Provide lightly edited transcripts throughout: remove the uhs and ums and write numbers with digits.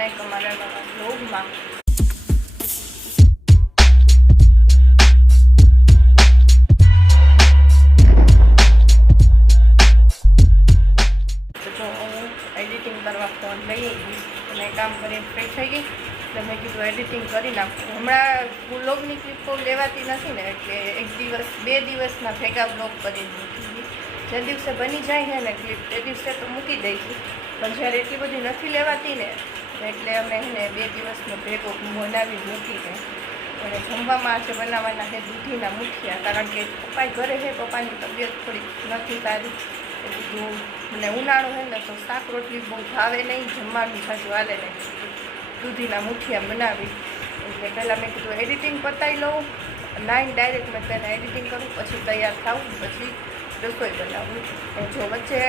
Back અમારા નવા બ્લોગમાં. તો હું એડિટિંગ કરવા ફોન લઈ અને કામ કરીને ફ્રેશ થઈ ગઈ એટલે મેં કીધું એડિટિંગ કરી નાખું. હમણાં બ્લોગની ક્લિપો લેવાતી નથી ને એટલે એક દિવસ 2 દિવસના ભેગા બ્લોગ કરી મૂકી. જે દિવસે બની જાય છે ને ક્લિપ એ દિવસે તો મૂકી દઈશું, પણ જ્યારે એટલી બધી નથી લેવાતી ને એટલે અમે એને 2 દિવસનો ભેગો બનાવી મૂકી દે. અને જમવામાં આજે બનાવવાના છે દૂધીના મુઠિયા, કારણ કે પપ્પા ઘરે છે, પપ્પાની તબિયત થોડી નથી સારી એટલે મને ઉનાળો છે ને તો શાક રોટલી બહુ ભાવે નહીં, જમવાનું ખાસું હાલે નહીં. દૂધીના મુઠિયા બનાવી એટલે પહેલાં મેં કીધું એડિટિંગ પતાવી લઉં, 9 ડાયરેક્ટ મેં પહેલાં એડિટિંગ કરું, પછી તૈયાર થાવું, પછી રસોઈ બનાવું. જો વચ્ચે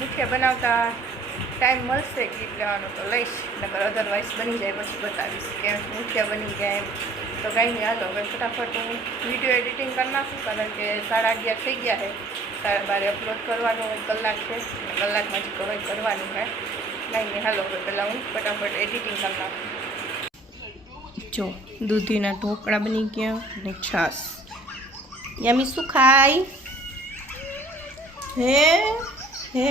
મુઠિયા બનાવતા ટાઈમ મળશે ક્લિપ લેવાનો તો લઈશ, નકર અધરવાઇઝ બની જાય પછી બતાવીશ કે મુઠિયા બની જાય એમ. તો કંઈ નહીં, હાલો હવે ફટાફટ હું વિડીયો એડિટિંગ કરી નાખું, કારણ કે 11:30 થઈ ગયા છે. 12:30 અપલોડ કરવાનું કલાક છે, કલાકમાં જ કવર કરવાનું છે. નહીં નહીં, હાલો હવે પહેલાં હું ફટાફટ એડિટિંગ કરી નાખું. જો દૂધીના ઢોકળા બની ગયા અને છાશ. યમી શું ખાય હે? હે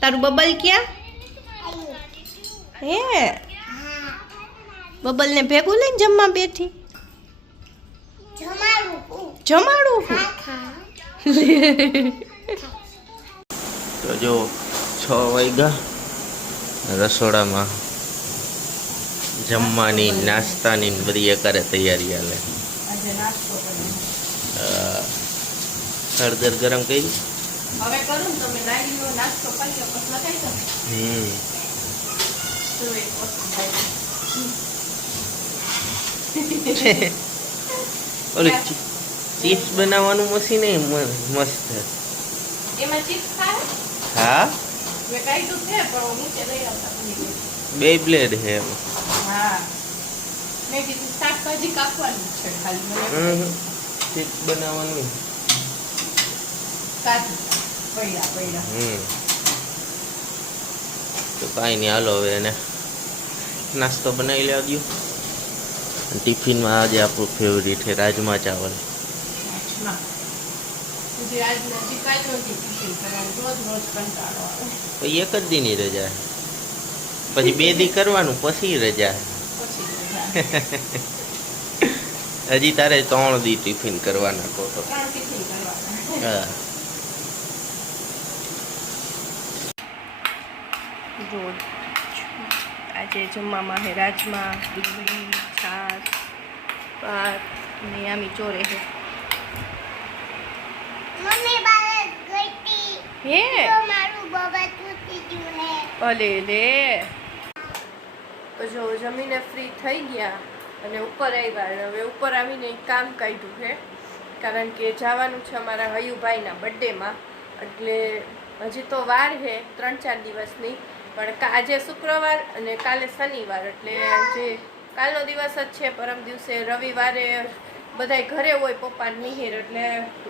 તારું બબલ ક્યાં હે? બબલ ને ભેગું લઈને જમવા બેઠી? જમાડું તો જો 6 વાગ્યા, રસોડામાં જમવાની નાસ્તાની બધી એકારે તૈયારી હાલે. હળદર ગરમ કરી હવે કરું ને તમે નાઈનો નાસ્તો કરી લો પછી લગાઈ દો. તો એક વસ્તુ થાય ઓલું ચિપ્સ બનાવવાનું મશીન એ મસ્ત. એમાં ચિપ્સ ખાય? હા મેં કાઢ્યું છે પણ નીચે લઈ આવતા ભૂલી ગઈ. 2 બ્લેડ છે એમાં. હા મેં કીધું શાકભાજી કાપવાનું છે ખાલી, ચિપ્સ બનાવવાનું કાઢી પૈડા. તો કાંઈ નહીં, હાલો હવે એને નાસ્તો બનાવી લાગ્યો. ટિફિનમાં આજે આપણું ફેવરિટ છે રાજમા ચાવલ. પછી એક જ દીની રજા, પછી 2 દી કરવાનું, પછી રજા. હજી તારે 3 દી ટિફિન કરવાના કહો તો. હા રોજ આજે જમવામાં છે રાજમા, ડુંગળી, છાશ, ભાત અને આમી ચોરે છે. મમ્મી બાર ગઈતી હે તો મારું બબા તૂટી ગયું હે. ભલે લે. તો જો જમીને ફ્રી થઈ ગયા અને ઉપર આવ્યા. હવે ઉપર આવીને એક કામ કાઢ્યું છે, કારણ કે જવાનું છે અમારા હયુભાઈના બર્થડેમાં. એટલે હજી તો વાર છે 3-4 દિવસની, પણ આજે શુક્રવાર અને કાલે શનિવાર, એટલે જે કાલનો દિવસ જ છે. પરમ દિવસે રવિવારે બધાય ઘરે હોય, પપ્પા મિહિર, એટલે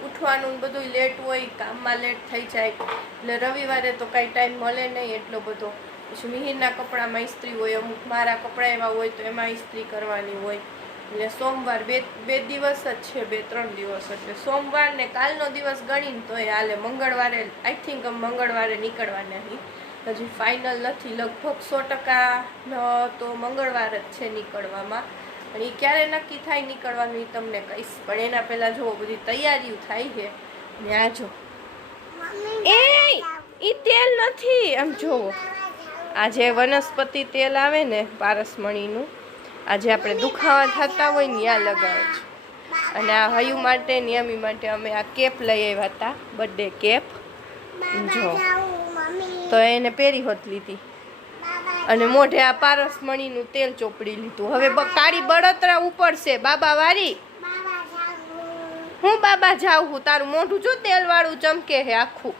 ઉઠવાનું બધું લેટ હોય, કામમાં લેટ થઈ જાય, એટલે રવિવારે તો કાંઈ ટાઈમ મળે નહીં એટલો બધો. પછી મિહિરના કપડામાં ઇસ્ત્રી હોય, અમુક મારા કપડાં એવા હોય તો એમાં ઇસ્ત્રી કરવાની હોય. એટલે સોમવાર બે દિવસ જ છે, 2-3 દિવસ, એટલે સોમવાર ને કાલનો દિવસ ગણીને તો એ હાલે. મંગળવારે આઈ થિંક મંગળવારે નીકળવાના નહીં, હજી ફાઇનલ નથી. લગભગ 100% તો મંગળવાર જ છે નીકળવામાં. અને એ ક્યારે નક્કી થાય નીકળવાનું એ તમને કહીશ, પણ એના પહેલાં જો બધી તૈયારીઓ થાય છે. ને આ જો એ તેલ નથી, આમ જોવો, આ જે વનસ્પતિ તેલ આવે ને પારસમણીનું, આજે આપણે દુખાવા થતા હોય ને ત્યાં લગાવે છે. અને આ હયુ માટે નિયામી માટે અમે આ કેપ લઈ આવ્યા હતા, બર્થડે કેપ. જો તો એને પહેરી હોત લીધી અને મોઢે આ પારસમણીનું તેલ ચોપડી લીધું. હવે કાળી બળતરા ઉપડશે બાબા વારી. હું બાબા જાઉં હું, તારું મોઢું જો તેલ વાળું ચમકે હે આખું.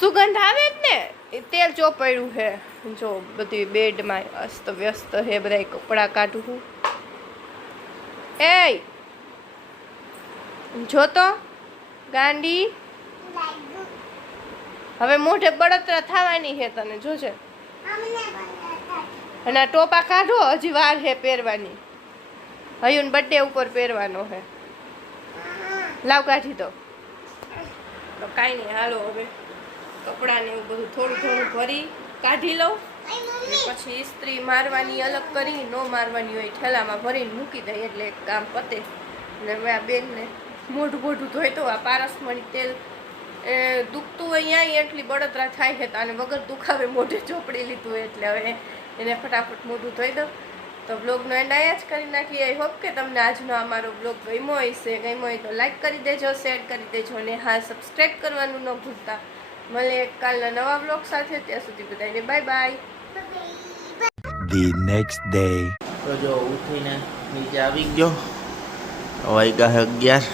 સુગંધ આવે જ ને, એ તેલ ચોપડ્યું હે. જો બધી બેડમાં અસ્ત વ્યસ્ત હે, બધા કપડાં કાઢું. એ જો તો ગાંડી હવે મોઢે બળતરા થવાની છે તને જોજે. અમને બળતરા અને આ ટોપા કાઢો, હજી વાર છે પહેરવાની. હયુન બર્થડે ઉપર પહેરવાનો છે. લાવ કાઢી દો. તો કાંઈ નહીં, હાલો હવે કપડાં ને એવું બધું થોડું થોડું ભરી કાઢી લઉં. ને પછી ઇસ્ત્રી મારવાની અલગ કરી, ન મારવાની હોય ઠેલામાં ભરીને મૂકી દઈએ એટલે એક કામ પતે. ને હવે આ બેનને મોઢું મોઢું ધોઈ તો આ પારસમણી તેલ દુખતું હોય અહીંયા એટલી બળતરા થાય છે તો આને વગર દુખાવે મોઢે ચોપડી લીધું એટલે હવે એને ફટાફટ મોઢું ધોઈ દઉં. તો બ્લોગનો એન્ડ અહીંયા જ કરી નાખીએ. આઈ હોપ કે તમને આજનો અમારો બ્લોગ ગમ્યો હોય તો લાઈક કરી દેજો, શેર કરી દેજો અને હા સબસ્ક્રાઈબ કરવાનું ન ભૂલતા. મળીએ કાલના નવા બ્લોગ સાથે. ત્યાં સુધી બધાને bye bye. The next day. તો જો ઉઠીને નીચે આવી ગયો. વાગ્યા 11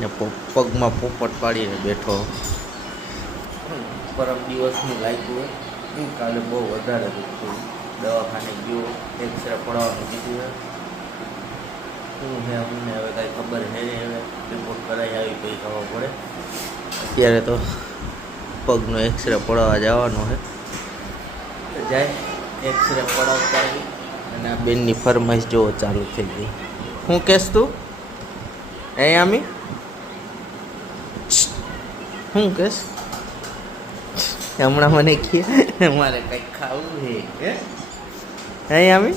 ને પગમાં પોપટ પાડીને બેઠો. પરમ દિવસનું લાગ્યું હોય કાલે બહુ વધારે દુખતું. દવાખાને ગયો, એક્સરે પડાવવાનું કીધું શું છે અમને હવે કાંઈ ખબર છે નહીં. હવે રિપોર્ટ કરાવી આવી કંઈ ખબર પડે. અત્યારે તો પગનો એક્સરે પડાવવા જવાનો છે. જાય એક્સરે પડાવતા આવી અને આ બેનની ફરમાઈશ જોવો ચાલુ થઈ ગઈ. શું કહેશ તું અહીં આમી? શું કહેશ? હમણાં મને કહે મારે કંઈક ખાવું છે. અહીં આમી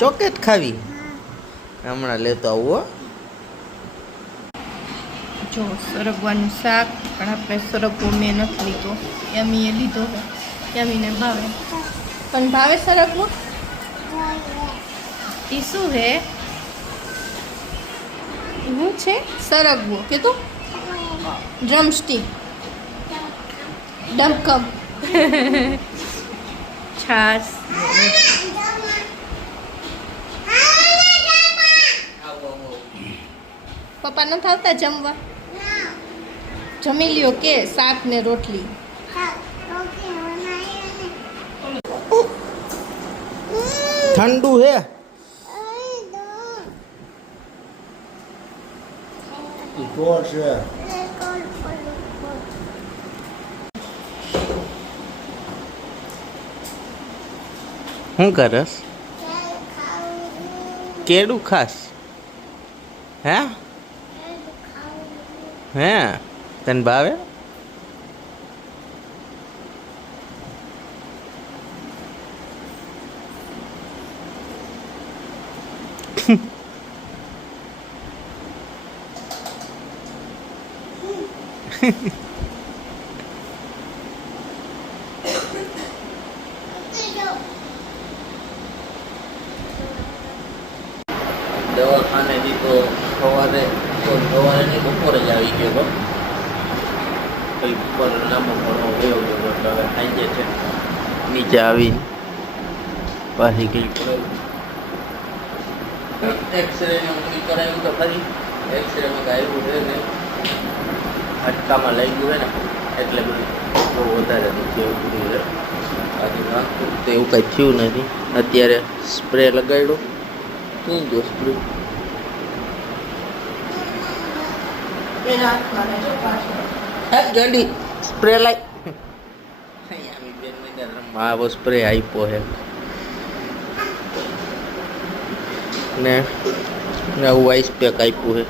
ચોકેટ ખાવી? હમણાં લેતો આવું. જો સરગવાનું શાક, પણ આપણે સરગવો મેં નથી લીધો, યમીએ લીધો છે. યમીને ભાવે, પણ ભાવે સરગવો. એ શું છે? શું છે સરગવો? કે તો ડ્રમસ્ટિક, ડમકમ, છાસ. પપ્પા નથી આવતા જમવા? જમી લ્યો કે શાક ને રોટલી. ઠંડુ હે? ગોળ છે. શું કરસ? કેળું ખાસ? હે હે તને ભાવે? દવાખાનેથી તો સવારે નહીં બપોરે જ આવી ગયો. કંઈ ઉપર લાંબો ઘણો ગયો એટલે હવે સાંજે છે નીચે આવી પાછી કંઈ એક્સરે ને ઊંઘી કરાવ્યું તો ખરી. એક્સરેમાં કાંઈ આવ્યું છે ને હાડકામાં લઈ ગયું હોય ને એટલે બધું બહુ વધારે દુઃખી એવું બધું છે. આજે નાખતું તો એવું કાંઈ થયું નથી. અત્યારે સ્પ્રે લગાડ્યો. શું જો સ્પ્રે ગાડી સ્પ્રે લાઈ આવો સ્પ્રે આપ્યો હે ને આવું આઈસ પેક આપ્યું હે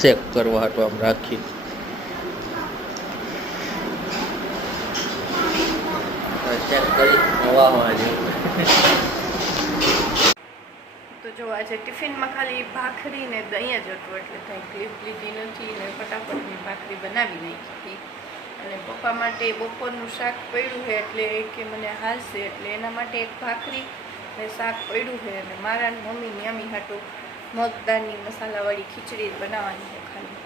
શેક કરવા હાટું આમ રાખી. ચેક કરી હવા જેવું. તો જો આજે ટિફિનમાં ખાલી ભાખરી ને દહીં જ હતું એટલે કાંઈ ક્લિપ લીધી નથી ને ફટાફટની ભાખરી બનાવી નાખી. અને પપ્પા માટે બપોરનું શાક પડ્યું છે એટલે કે મને હાલશે એટલે એના માટે એક ભાખરી ને શાક પડ્યું છે. અને મારા મમ્મી યામી હાટું મગદાળની મસાલાવાળી ખીચડી બનાવવાની છે ખાલી.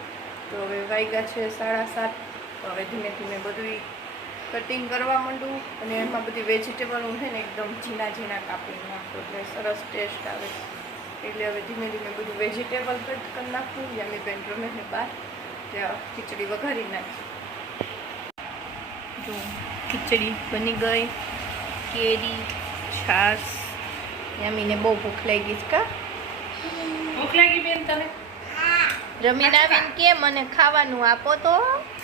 તો હવે વાગ્યા છે 7:30. તો હવે ધીમે ધીમે બધું કટિંગ કરવા માંડું અને એમાં બધી વેજીટેબલ હું છે ને એકદમ ઝીણા ઝીણા કાપી નાખું એટલે સરસ ટેસ્ટ આવે. એટલે હવે ધીમે ધીમે બધું વેજીટેબલ કટ કરી નાખું. યામી બેન રમે છે બહાર, ત્યાં ખીચડી વઘારી નાખી. જો ખીચડી બની ગઈ, કેરી, છાશ. યામીને બહુ ભૂખ લાગી છે કા? ભૂખ લાગી બેન તને? રમીને આવીને કે મને ખાવાનું આપો તો.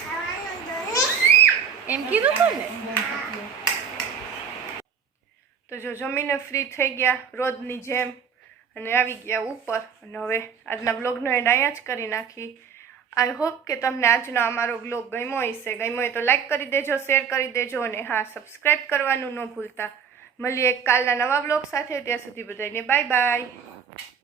ખાવાનું એમ કીધું હતું ને. તો જો જમીને ફ્રી થઈ ગયા રોજની જેમ અને આવી ગયા ઉપર. અને હવે આજના બ્લોગનો એન્ડ અહીંયા જ કરી નાખી. આઈ હોપ કે તમને આજનો અમારો બ્લોગ ગમ્યો હશે. ગમ્યો હોય તો લાઈક કરી દેજો, શેર કરી દેજો અને હા, સબસ્ક્રાઈબ કરવાનું ન ભૂલતા. મળીએ કાલના નવા બ્લોગ સાથે. ત્યાં સુધી બધાને બાય બાય.